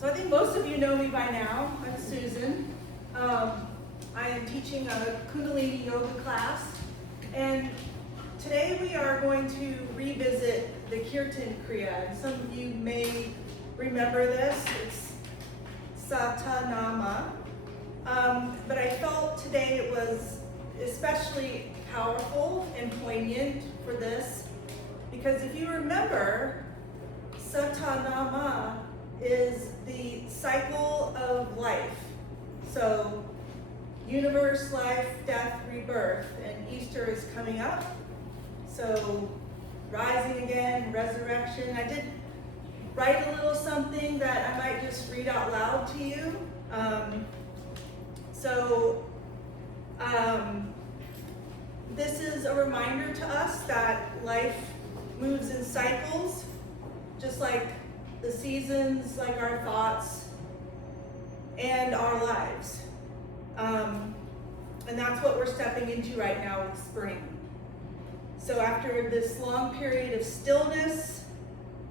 So I think most of you know me by now. I'm Susan. I am teaching a Kundalini yoga class, and today we are going to revisit the Kirtan Kriya. And some of you may remember this. It's Satanama. But I felt today it was especially powerful and poignant for this, because if you remember, Satanama is the cycle of life. So universe, life, death, rebirth, and Easter is coming up. So rising again, resurrection. I did write a little something that I might just read out loud to you. This is a reminder to us that life moves in cycles, just like the seasons, like our thoughts, and our lives. And that's what we're stepping into right now with spring. So after this long period of stillness,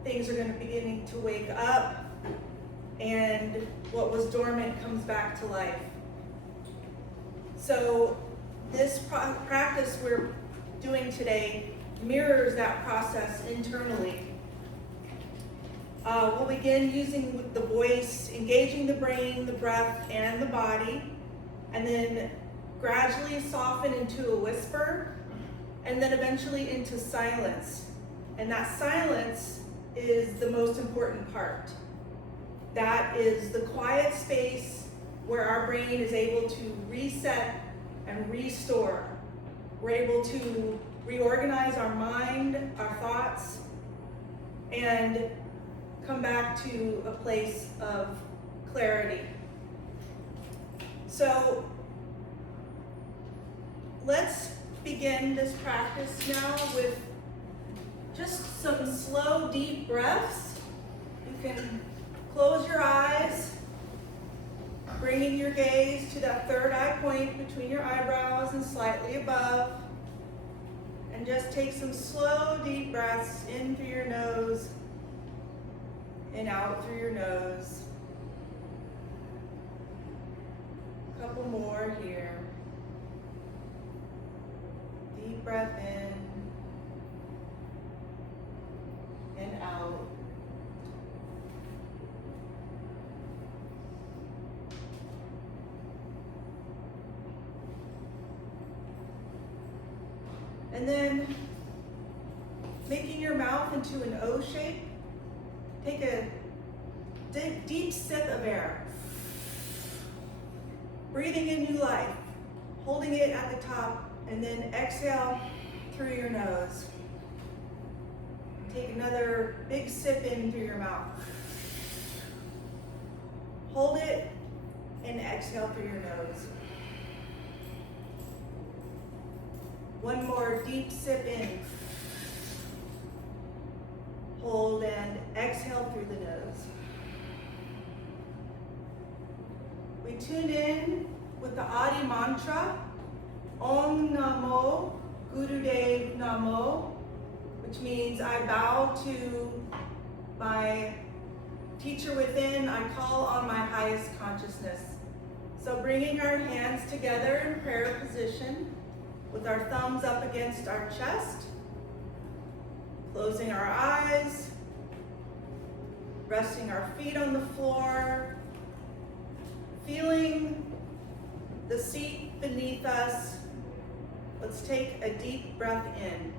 things are going to begin to wake up, and what was dormant comes back to life. So this practice we're doing today mirrors that process internally. We'll begin using with the voice, engaging the brain, the breath, and the body, and then gradually soften into a whisper, and then eventually into silence. And that silence is the most important part. That is the quiet space where our brain is able to reset and restore. We're able to reorganize our mind, our thoughts, and come back to a place of clarity. So let's begin this practice now with just some slow, deep breaths. You can close your eyes, bringing your gaze to that third eye point between your eyebrows and slightly above. And just take some slow, deep breaths in through your nose and out through your nose. A couple more here. Deep breath in and out. And then making your mouth into an O shape, take a deep sip of air. Breathing in new life, holding it at the top, and then exhale through your nose. Take another big sip in through your mouth. Hold it and exhale through your nose. One more deep sip in. Hold and exhale through the nose. We tuned in with the Adi mantra, Om Namo Gurudev Namo, which means I bow to my teacher within, I call on my highest consciousness. So bringing our hands together in prayer position, with our thumbs up against our chest, closing our eyes, resting our feet on the floor, feeling the seat beneath us. Let's take a deep breath in.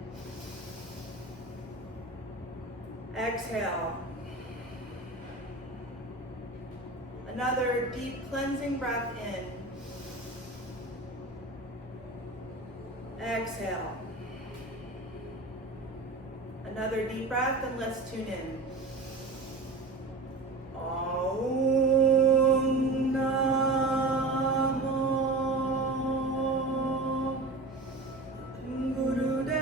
Exhale. Another deep cleansing breath in. Exhale. Another deep breath, and let's tune in. Om Namo Gurudev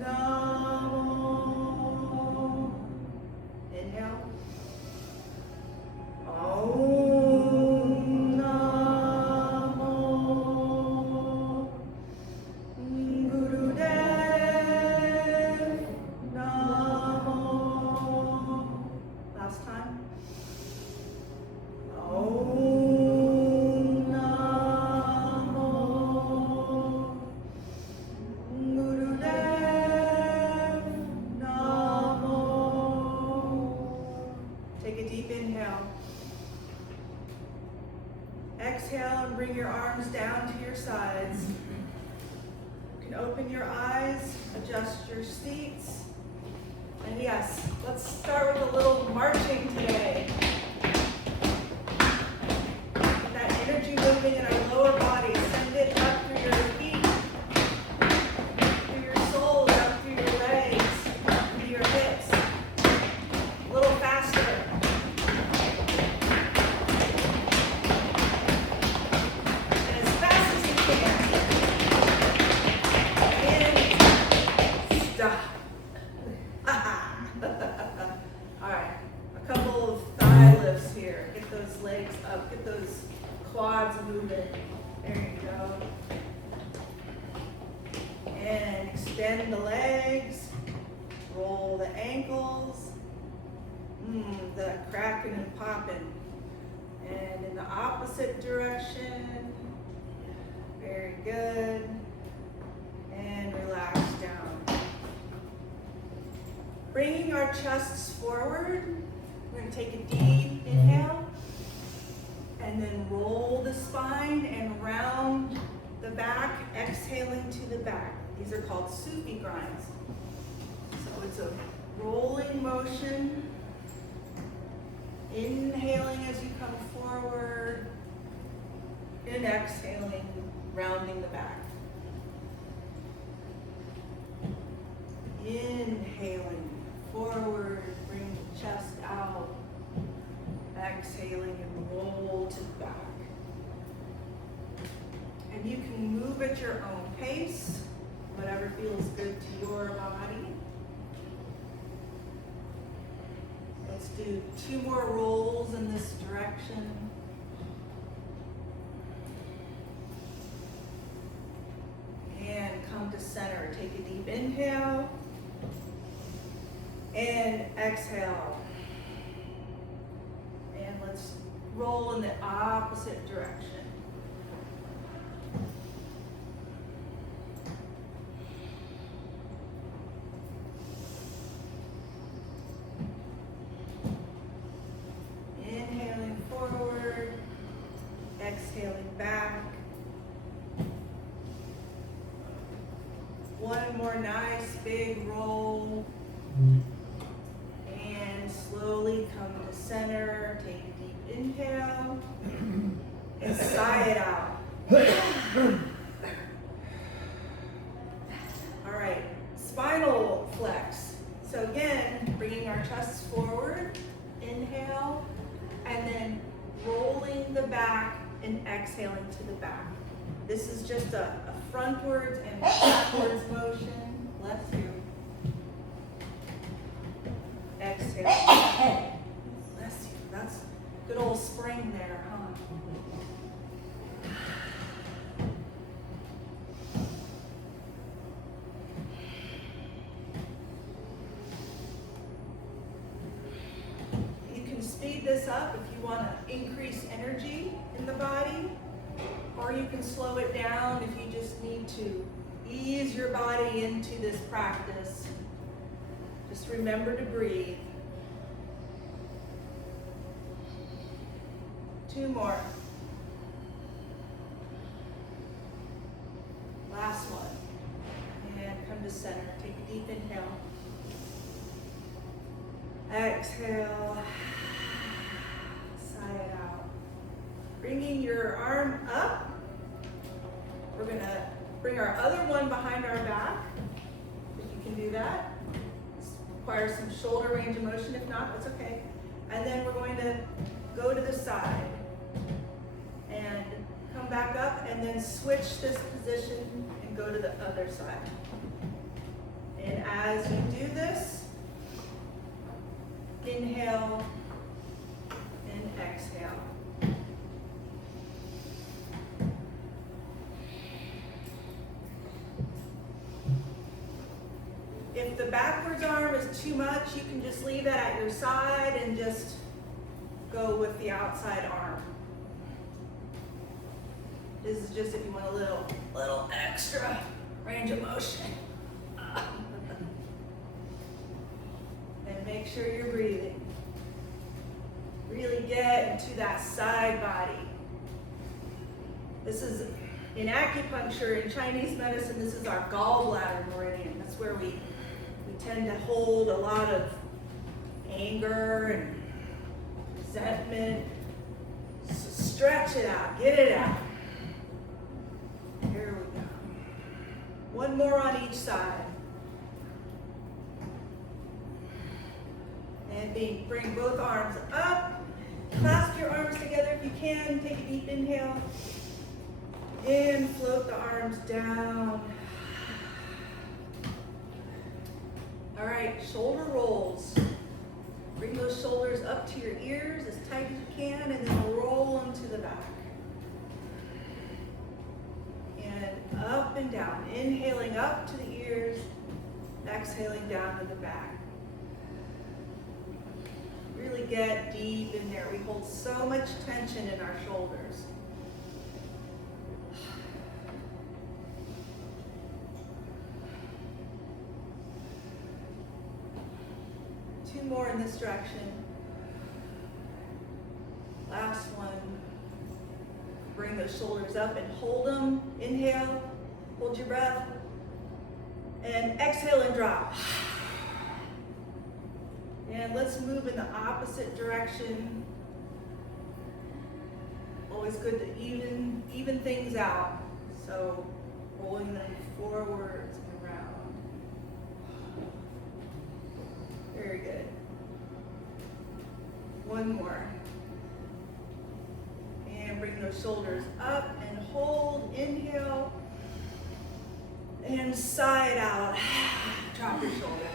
Namo. Inhale. Om Namo Gurudev Namo. bring your arms down to your sides. You can open your eyes, adjust your seats. And yes, let's start with a little marching today. Get that energy moving in our lower body. Send it up through your feet, through your soles, up through your legs, up through your hips. A little faster. And as fast as you can. And stop. All right, a couple of thigh lifts here. Get those legs up, get those quads moving. There you go. And extend the legs, roll the ankles. The cracking and popping. And in the opposite direction. Very good. And relax down. Bringing our chests forward, we're going to take a deep inhale and then roll the spine and round the back, exhaling to the back. These are called Sufi grinds. So it's a rolling motion, inhaling as you come forward, and exhaling, rounding the back. Inhaling forward, bring the chest out. Exhaling and roll to the back. And you can move at your own pace, whatever feels good to your body. Let's do 2 more rolls in this direction. And come to center. Take a deep inhale. And exhale. And let's roll in the opposite direction. Inhaling forward, exhaling back. One more nice big roll. And slowly come to center. Take a deep inhale. And sigh it out. All right, spinal flex. So again, bringing our chests forward. Inhale. And then rolling the back and exhaling to the back. This is just a frontwards and backwards motion. Bless you. Exhale. Bless you. That's good old spring there, huh? You can speed this up if you want to increase energy in the body, or you can slow it down if you just need to ease your body into this practice. Just remember to breathe. 2 more. Last one. And come to center. Take a deep inhale. Exhale. Sigh it out. Bringing your arm up. We're going to bring our other one behind our back. If you can do that. Requires some shoulder range of motion. If not, that's okay. And then we're going to go to the side and come back up and then switch this position and go to the other side. And as you do this, inhale and exhale. If the backwards arm is too much, you can just leave that at your side and just go with the outside arm. This is just if you want a little extra range of motion. And make sure you're breathing. Really get into that side body. This is, in acupuncture, in Chinese medicine, this is our gallbladder meridian. That's where we tend to hold a lot of anger and resentment. So stretch it out, get it out. Here we go. One more on each side. And bring both arms up. Clasp your arms together if you can. Take a deep inhale. And float the arms down. All right, shoulder rolls. Bring those shoulders up to your ears as tight as you can, and then roll them to the back. And up and down. Inhaling up to the ears, exhaling down to the back. Really get deep in there. We hold so much tension in our shoulders. Two more in this direction. Last one. Bring those shoulders up and hold them. Inhale, hold your breath, and exhale and drop. And let's move in the opposite direction. Always good to even things out. So rolling them forwards and around. Very good. One more. And bring those shoulders up and hold. Inhale. And sigh it out. Drop your shoulders.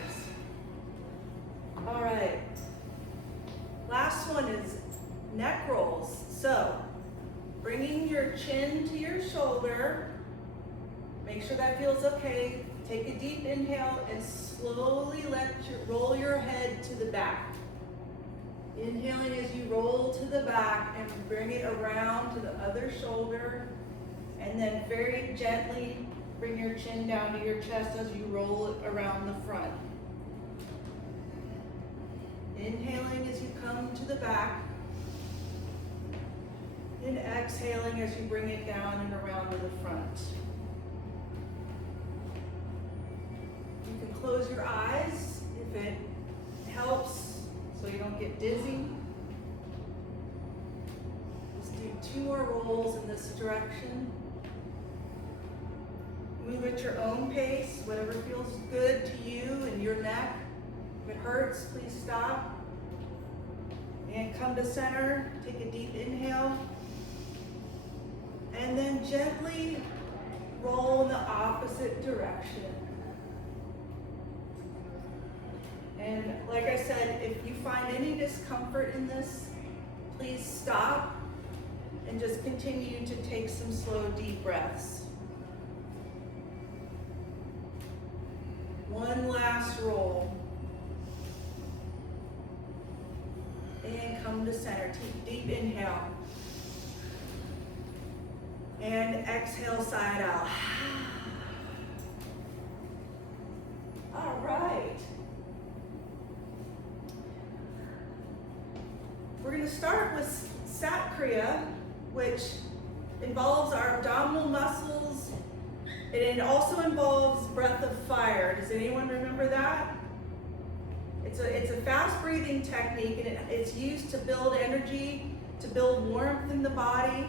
All right. Last one is neck rolls. So, bringing your chin to your shoulder. Make sure that feels okay. Take a deep inhale and slowly roll your head to the back. Inhaling as you roll to the back and bring it around to the other shoulder. And then very gently bring your chin down to your chest as you roll it around the front. Inhaling as you come to the back. And exhaling as you bring it down and around to the front. You can close your eyes if it helps so you don't get dizzy. Let's do 2 more rolls in this direction. Move at your own pace, whatever feels good to you and your neck. If it hurts, please stop. And come to center, take a deep inhale. And then gently roll in the opposite direction. And like I said, if you find any discomfort in this, please stop and just continue to take some slow, deep breaths. One last roll. And come to center. Take deep inhale. And exhale, side out. All right. We're going to start with Kirtan Kriya, which involves our abdominal muscles. And it also involves breath of fire. Does anyone remember that? It's a fast breathing technique, and it's used to build energy, to build warmth in the body.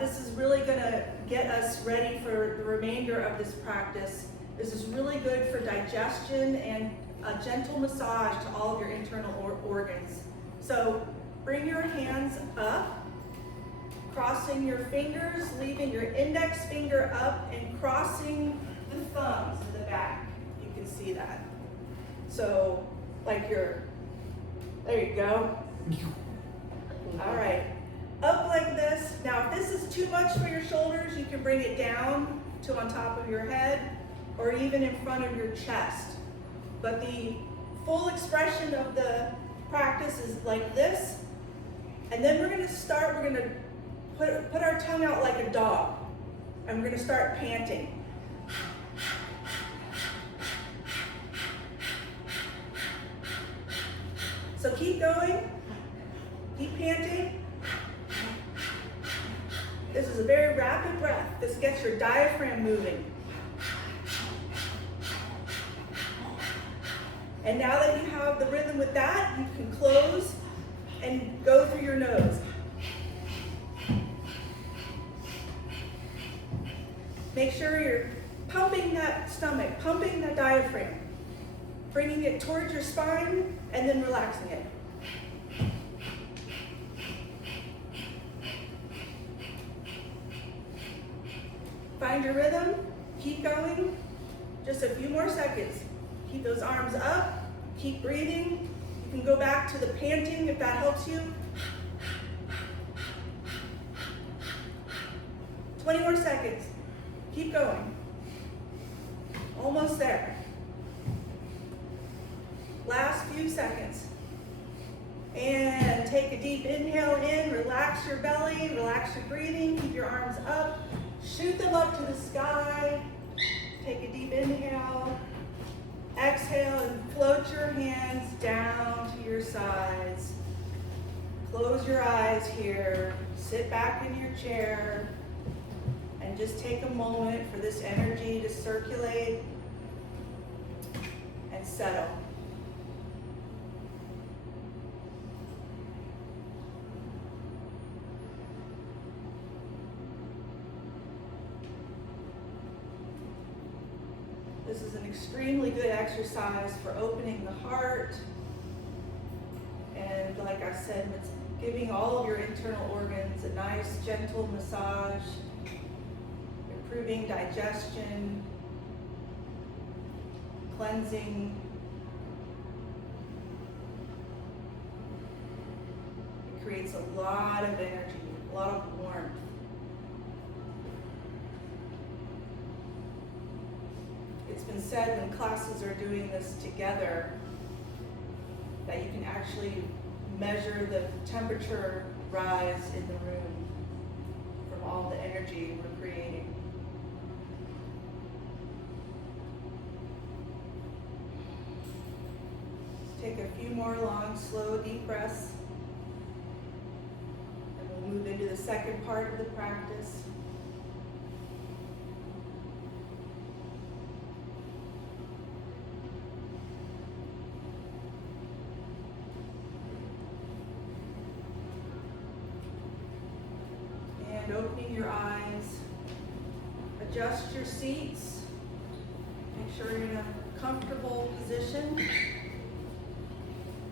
This is really going to get us ready for the remainder of this practice. This is really good for digestion and a gentle massage to all of your internal organs. So bring your hands up, crossing your fingers, leaving your index finger up and crossing the thumbs to the back. You can see that. So like there you go. All right. Up like this. Now, if this is too much for your shoulders, you can bring it down to on top of your head or even in front of your chest. But the full expression of the practice is like this. And then we're going to put our tongue out like a dog. And we're going to start panting. So keep going. Keep panting. This is a very rapid breath. This gets your diaphragm moving. And now that you have the rhythm with that, you can close and go through your nose. Make sure you're pumping that stomach, pumping that diaphragm, bringing it towards your spine, and then relaxing it. Find your rhythm, keep going, just a few more seconds. Keep those arms up, keep breathing. You can go back to the panting if that helps you. 20 more seconds, keep going. Almost there. Last few seconds. And take a deep inhale in, relax your belly, relax your breathing, keep your arms up, shoot them up to the sky. Take a deep inhale. Exhale and float your hands down to your sides. Close your eyes here. Sit back in your chair and just take a moment for this energy to circulate and settle. This is an extremely good exercise for opening the heart. And like I said, it's giving all of your internal organs a nice, gentle massage, improving digestion, cleansing. It creates a lot of energy, a lot of warmth. It's been said when classes are doing this together that you can actually measure the temperature rise in the room from all the energy we're creating. Let's take a few more long, slow, deep breaths, and we'll move into the second part of the practice. Opening your eyes, adjust your seats, make sure you're in a comfortable position.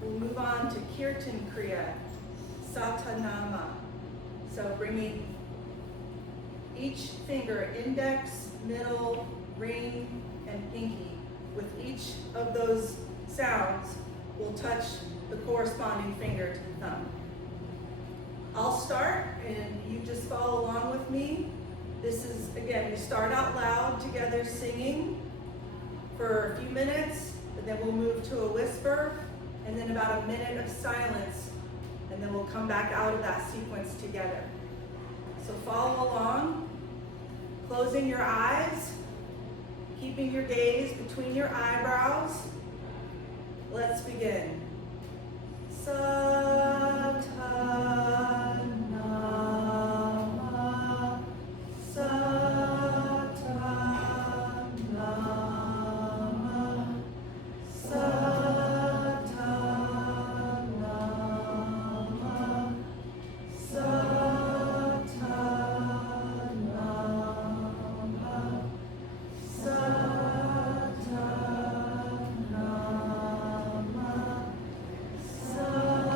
We'll move on to Kirtan Kriya, Satanama. So bringing each finger, index, middle, ring, and pinky. With each of those sounds, we'll touch the corresponding finger to the thumb. I'll start and you just follow along with me. This is, again, we start out loud together singing for a few minutes, and then we'll move to a whisper, and then about a minute of silence, and then we'll come back out of that sequence together. So follow along, closing your eyes, keeping your gaze between your eyebrows. Let's begin. Satanama, Satanama, Satanama, Satanama, Satanama, Satanama.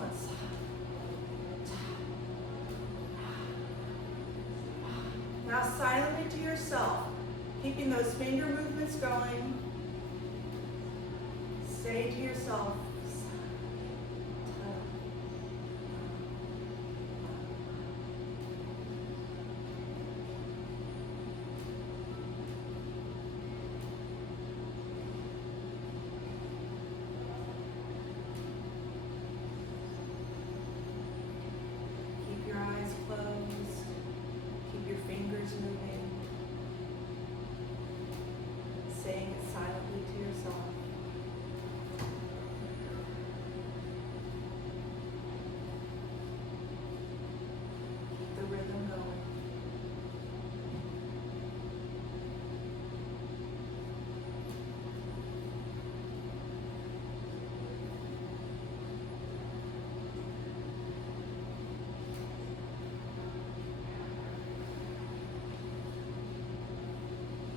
last one. Now silently to yourself, keeping those finger movements going, say to yourself, keep your eyes closed, keep your fingers moving, saying it silently to yourself. Keep the rhythm going.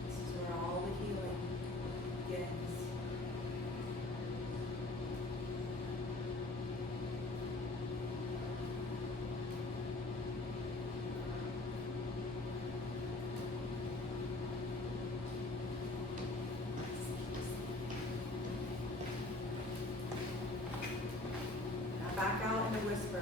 This is where all the healing begins. Now back out in a whisper.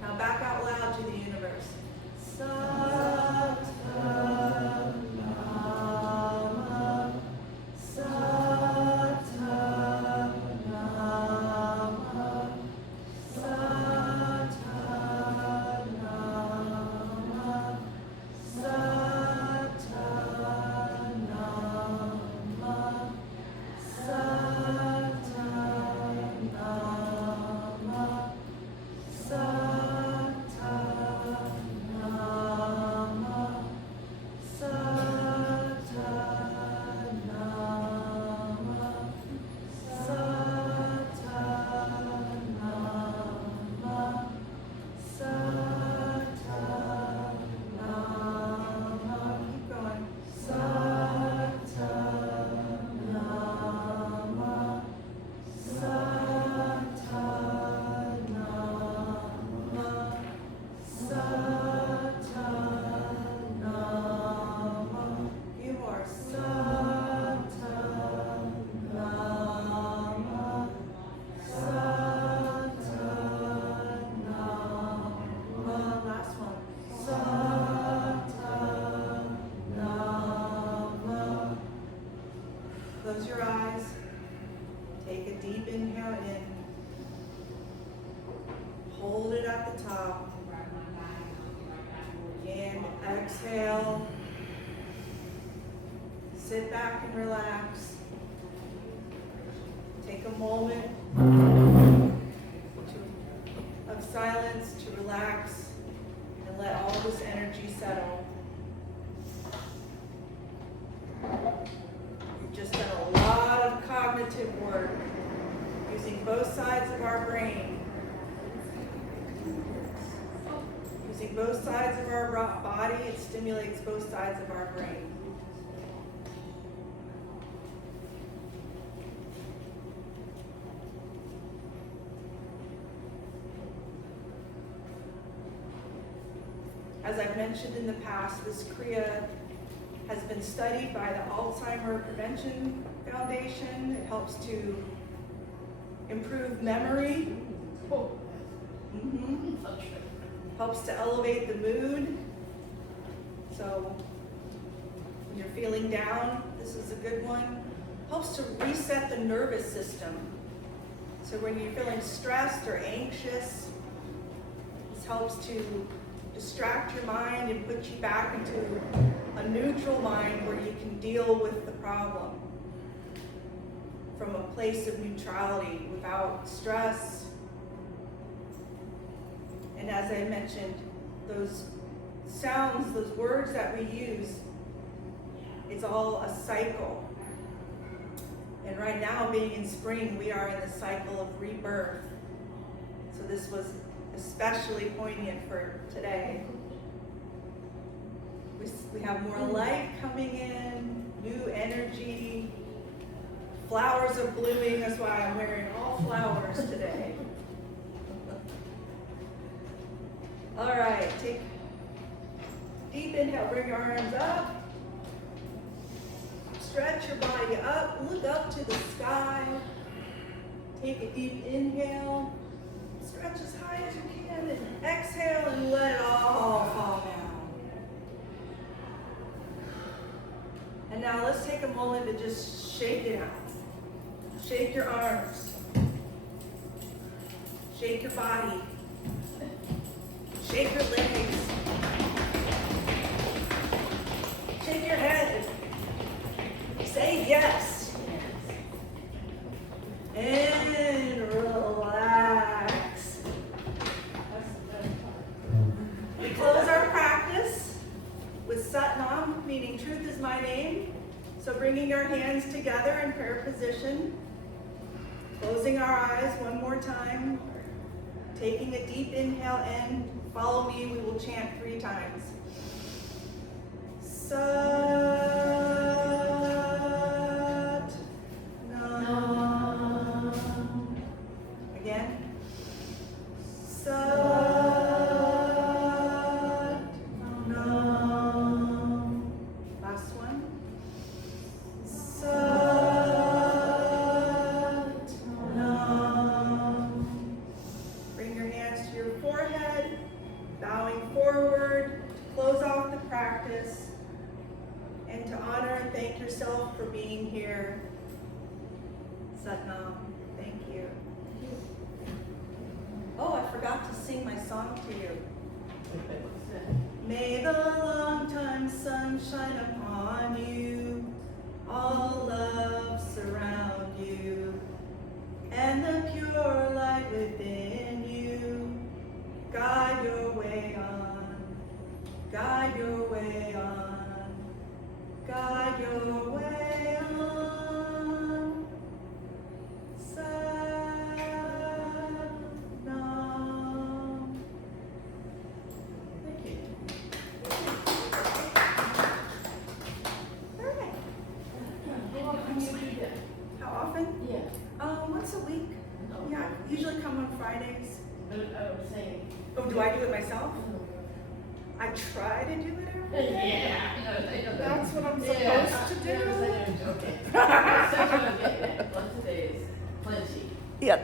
Now back out loud to the universe. Satanama, Satanama, Satanama, Satanama, Satanama, Satanama, Satanama, Satanama, Satanama. Keep going. Satanama, Satanama, Satanama. You are Satanama, Satanama. Last one. Satanama. Close your eyes. Take a deep inhale in. Hold it at the top. And exhale. Sit back and relax. Take a moment of silence to relax and let all this energy settle. We've just done a lot of cognitive work using both sides of our brain. Using both sides of our body, it stimulates both sides of our brain. As I've mentioned in the past, this Kriya has been studied by the Alzheimer Prevention Foundation. It helps to improve memory. Helps to elevate the mood. So when you're feeling down, this is a good one. Helps to reset the nervous system. So when you're feeling stressed or anxious, this helps to distract your mind and put you back into a neutral mind where you can deal with the problem from a place of neutrality without stress. And as I mentioned, those sounds, those words that we use, it's all a cycle. And right now, being in spring, we are in the cycle of rebirth. So this was especially poignant for today. We have more light coming in, new energy, flowers are blooming. That's why I'm wearing all flowers today. All right, take deep inhale, bring your arms up. Stretch your body up, look up to the sky. Take a deep inhale, stretch as high as you can, and exhale and let it all fall down. And now let's take a moment to just shake it out. Shake your arms. Shake your body. Shake your legs. Shake your head. Say yes. And relax. We close our practice with Satnam, meaning truth is my name. So bringing our hands together in prayer position. Closing our eyes one more time. Taking a deep inhale in. Follow me, we will chant 3 times. Sat Nam. Again. Sat Nam. Last one. Sat Nam. Bring your hands to your forehead, bowing forward, close off the practice, and to honor and thank yourself for being here. Satnam, thank you. Oh, I forgot to sing my song to you. May the long time sun shine upon you, all love surround you, and the pure light within you guide your way on, guide your way on, guide your way on. Satnam. Thank you. All right. How often do you do that? How often? Yeah. Once a week. Yeah, I usually come on Fridays. I'm saying. Oh, do I do it myself? I try to do it every day. Yeah. That's what I'm supposed to do. Okay. Lots of days, plenty. Yeah,